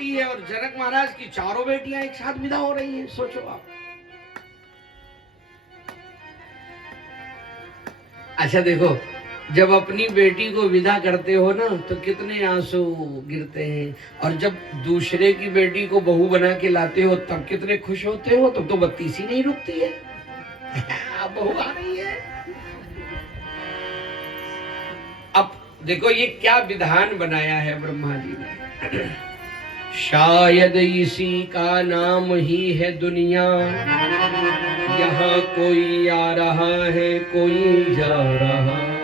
बेटी है और जनक महाराज की चारों बेटियां एक साथ विदा हो रही हैं। सोचो आप। अच्छा देखो, जब अपनी बेटी को विदा करते हो ना तो कितने आंसू गिरते हैं, और जब दूसरे की बेटी को बहू बना के लाते हो तब कितने खुश होते हो। तब तो बत्ती सी नहीं रुकती है। बहू आ रही है। अब देखो ये क्या विधान बनाया है ब्रह्मा जी ने। शायद इसी का नाम ही है दुनिया, यहाँ कोई आ रहा है कोई जा रहा है।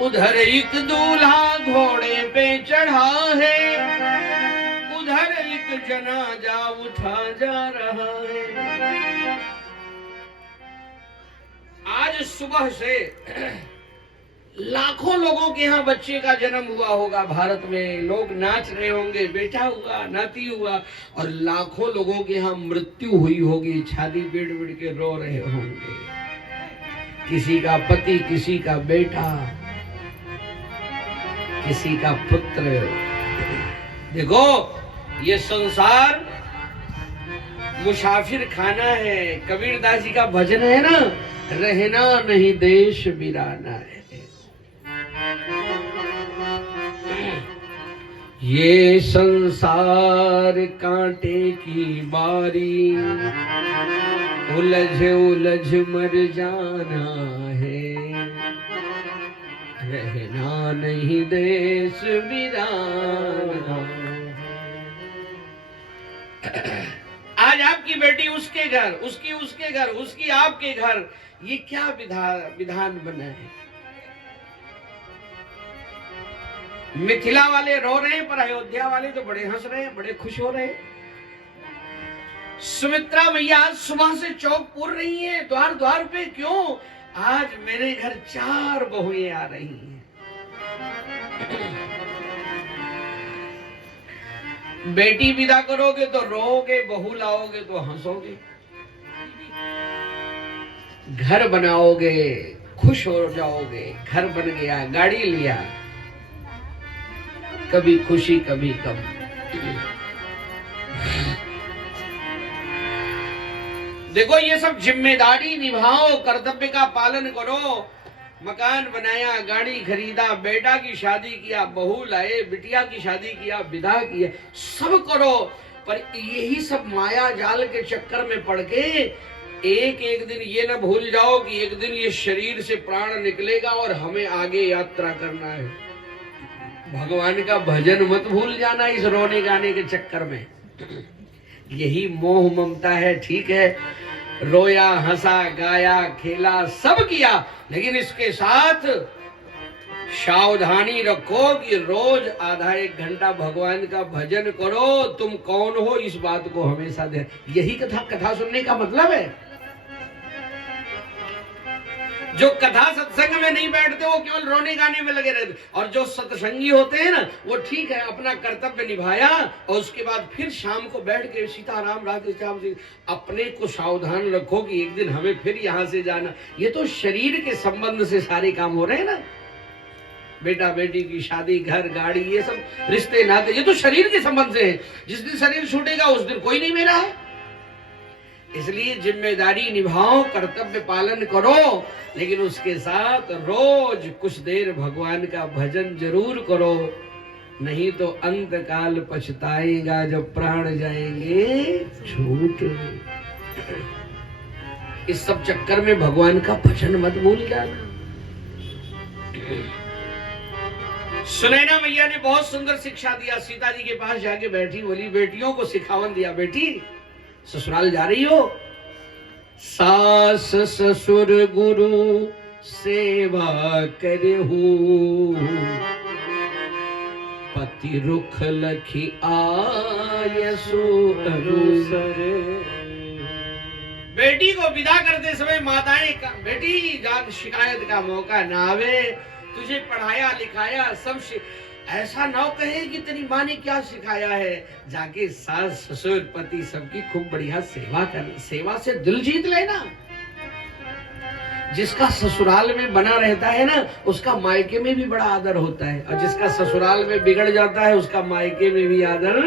उधर एक दूल्हा घोड़े पे चढ़ा है, उधर एक जनाजा उठा जा रहा है। आज सुबह से लाखों लोगों के यहाँ बच्चे का जन्म हुआ होगा। भारत में लोग नाच रहे होंगे, बेटा हुआ, नाती हुआ, और लाखों लोगों के यहाँ मृत्यु हुई होगी, छाती पीट पीट के रो रहे होंगे। किसी का पति, किसी का बेटा, किसी का पुत्र। देखो ये संसार मुसाफिर खाना है। कबीरदास जी का भजन है ना, रहना नहीं देश बिराना है। ये संसार कांटे की बारी, उलझ उलझ मर जाना है, रहना नहीं देश बिराना। आज आपकी बेटी उसके घर, उसकी उसके घर, उसकी आपके घर, ये क्या विधान बना है। मिथिला वाले रो रहे हैं पर अयोध्या वाले तो बड़े हंस रहे हैं, बड़े खुश हो रहे हैं। सुमित्रा मैया आज सुबह से चौक पूर रही हैं, द्वार द्वार पे। क्यों? आज मेरे घर 4 बहुएं आ रही हैं। बेटी विदा करोगे तो रोओगे, बहू लाओगे तो हंसोगे। घर बनाओगे, खुश हो जाओगे, घर बन गया, गाड़ी लिया, कभी खुशी कभी गम। देखो ये सब जिम्मेदारी निभाओ, कर्तव्य का पालन करो। मकान बनाया, गाड़ी खरीदा, बेटा की शादी किया, बहू लाए, बिटिया की शादी किया, विदा किया, सब करो। पर यही सब माया जाल के चक्कर में पड़ के एक एक दिन ये ना भूल जाओ कि एक दिन ये शरीर से प्राण निकलेगा और हमें आगे यात्रा करना है। भगवान का भजन मत भूल जाना इस रोने गाने के चक्कर में। यही मोह ममता है। ठीक है, रोया, हंसा, गाया, खेला, सब किया, लेकिन इसके साथ सावधानी रखो कि रोज आधा 1 घंटा भगवान का भजन करो। तुम कौन हो इस बात को हमेशा दे। यही कथा सुनने का मतलब है। जो कथा सत्संग में नहीं बैठते वो केवल रोने गाने में लगे रहते, और जो सत्संगी होते हैं ना वो ठीक है, अपना कर्तव्य निभाया और उसके बाद फिर शाम को बैठ के सीताराम राधे श्याम से अपने को सावधान रखो कि एक दिन हमें फिर यहाँ से जाना। ये तो शरीर के संबंध से सारे काम हो रहे हैं ना। बेटा बेटी की शादी, घर, गाड़ी, ये सब रिश्ते नाते, ये तो शरीर के संबंध से है। जिस दिन शरीर छूटेगा उस दिन कोई नहीं मेरा है। इसलिए जिम्मेदारी निभाओ, कर्तव्य पालन करो, लेकिन उसके साथ रोज कुछ देर भगवान का भजन जरूर करो। नहीं तो अंत काल पछताएगा जब प्राण जाएंगे छूट। इस सब चक्कर में भगवान का भजन मत भूल जाना। सुनैना मैया ने बहुत सुंदर शिक्षा दिया। सीता जी के पास जाके बैठी, बोली, बेटियों को सिखावन दिया, बेटी ससुराल जा रही हो, सास ससुर गुरु सेवा करहु, पति रुख लखी आयसु अनुसरे। बेटी को विदा करते समय माताएं बेटी जान शिकायत का मौका ना आवे, तुझे पढ़ाया लिखाया सब ऐसा ना कहे कि तेरी माँ ने क्या सिखाया है। जाके सास ससुर पति सबकी खूब बढ़िया सेवा कर, सेवा से दिल जीत लेना। जिसका ससुराल में बना रहता है ना, उसका मायके में भी बड़ा आदर होता है, और जिसका ससुराल में बिगड़ जाता है उसका मायके में भी आदर।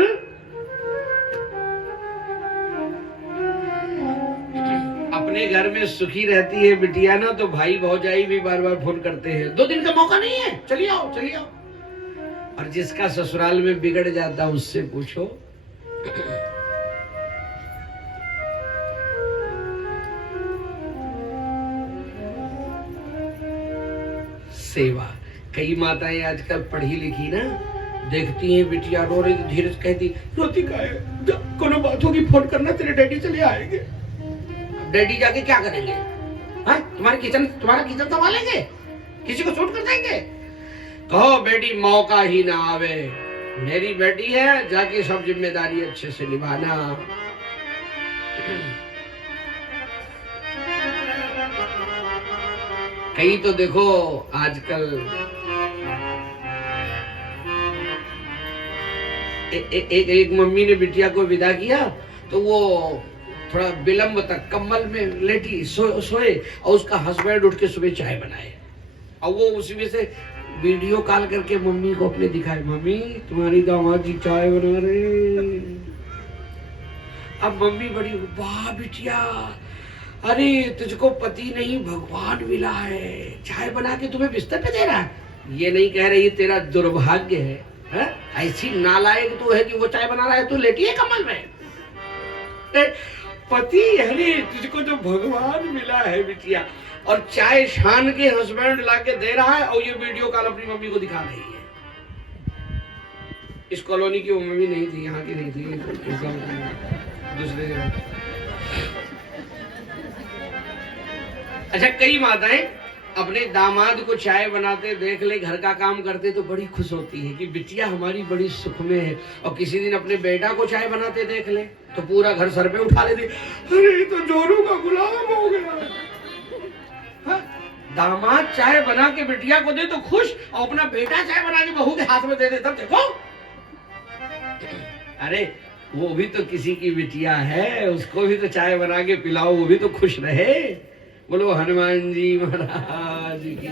अपने घर में सुखी रहती है बिटिया ना, तो भाई भौजाई भी बार बार फोन करते हैं, 2 दिन का मौका नहीं है, चलिए आओ चलिए आओ। और जिसका ससुराल में बिगड़ जाता उससे पूछो। सेवा। कई माताएं आजकल पढ़ी लिखी ना, देखती हैं बिटिया रो रही, धीरे से कहती, रोती का है, कोनो बात होगी फोन करना, तेरे डैडी चले आएंगे। डैडी जाके क्या करेंगे? हाँ, तुम्हारा किचन संभालेंगे, किसी को शूट कर देंगे? कहो बेटी मौका ही ना आवे, मेरी बेटी है, जाके सब जिम्मेदारी अच्छे से निभाना। कई तो देखो आजकल एक मम्मी ने बिटिया को विदा किया, तो वो थोड़ा विलंब तक कम्बल में लेटी सोए, और उसका हस्बैंड उठ के सुबह चाय बनाए, और वो उसी में से वीडियो कॉल करके मम्मी को अपने दिखाए, मम्मी तुम्हारी दामाद जी चाय बना रहे। अब मम्मी बड़ी, वाह बिटिया, अरे तुझको पति नहीं भगवान मिला है, चाय बना के तुम्हें बिस्तर पे दे रहा है। ये नहीं कह रही तेरा दुर्भाग्य है? ऐसी नालायक तू है कि वो चाय बना रहा है, तू लेटी है कमल में। पति, अरे तुझको तो भगवान मिला है बिटिया, और चाय छान के हस्बैंड लाके दे रहा है, और ये वीडियो कॉल अपनी मम्मी को दिखा रही है। इस कॉलोनी की वो मम्मी नहीं थी, यहाँ की नहीं थी, दूसरे। अच्छा, कई माताएं अपने दामाद को चाय बनाते देख ले, घर का काम करते, तो बड़ी खुश होती है कि बिटिया हमारी बड़ी सुख में है। और किसी दिन अपने बेटा को चाय बनाते देख ले, तो पूरा घर सर पे उठा लेते, अरे तो जोरों का गुलाम हो गया। हाँ? दामाद चाय बना के बिटिया को दे तो खुश, और अपना बेटा चाय बना के बहू के हाथ में दे दे तब देखो, अरे वो भी तो किसी की बिटिया है, उसको भी तो चाय बना के पिलाओ, वो भी तो खुश रहे। बोलो हनुमान जी महाराज की।